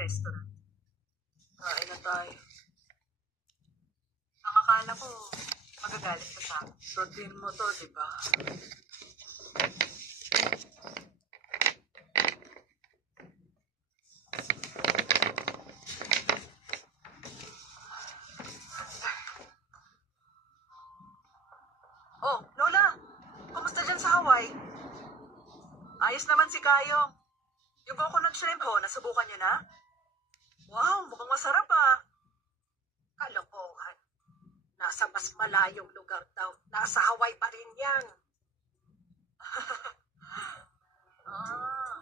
restaurant. Kain na tayo. Ang akala ko, magagalit ka sa akin. Routine mo to, di ba? Oh, Lola! Kumusta dyan sa Hawaii? Ayos naman si Kayong. Yung coconut shrimp ho, nasubukan niyo na? Wow, mukhang masarap ah. Kalokohan. Nasa mas malayong lugar daw. Nasa Hawaii pa rin yan. Ah.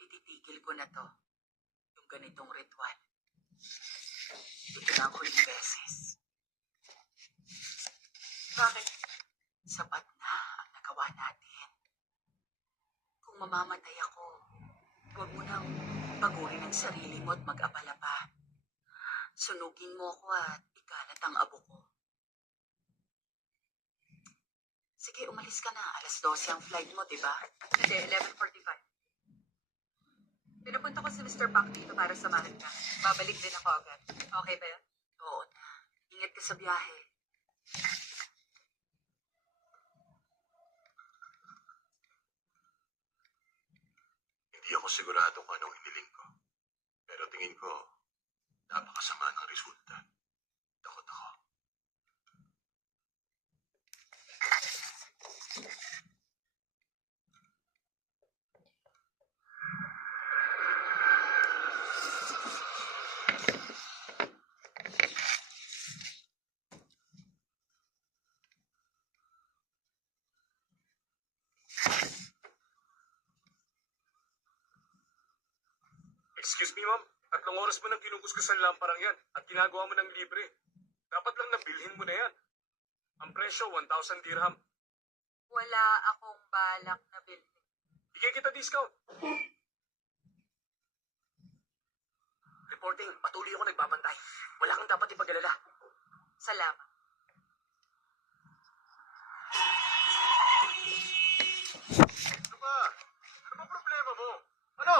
Ititigil ko na to. Yung ganitong ritual. Ito na ang huling beses. Bakit? Sapat na ang nagawa natin. Kung mamamatay ako, huwag mo nang pagurin ang sarili mo at mag-abala pa. Sunugin mo ako at ikalat ang abo ko. Sige, umalis ka na. 12:00 ang flight mo, di ba? Hindi, 11:45. Pinapunta ko si Mr. Pak dito para samahan ka. Babalik din ako agad. Okay ba yan? Oo na. Ingat ka sa biyahe. Hindi ako sigurado kung anong hiniling ko. Pero tingin ko, napakasama ng resulta. Takot ako. Excuse me, ma'am. 3 oras mo nang ginugusgas ang lamparang yan at ginagawa mo ng libre. Dapat lang nabilhin mo na yan. Ang presyo, 1,000 dirham. Wala akong balak na bilhin. Bigay kita discount. Reporting, patuloy ako nagbabantay. Wala kang dapat ipag-alala. Salamat. Ano ba? Ano ba problema mo? Ano?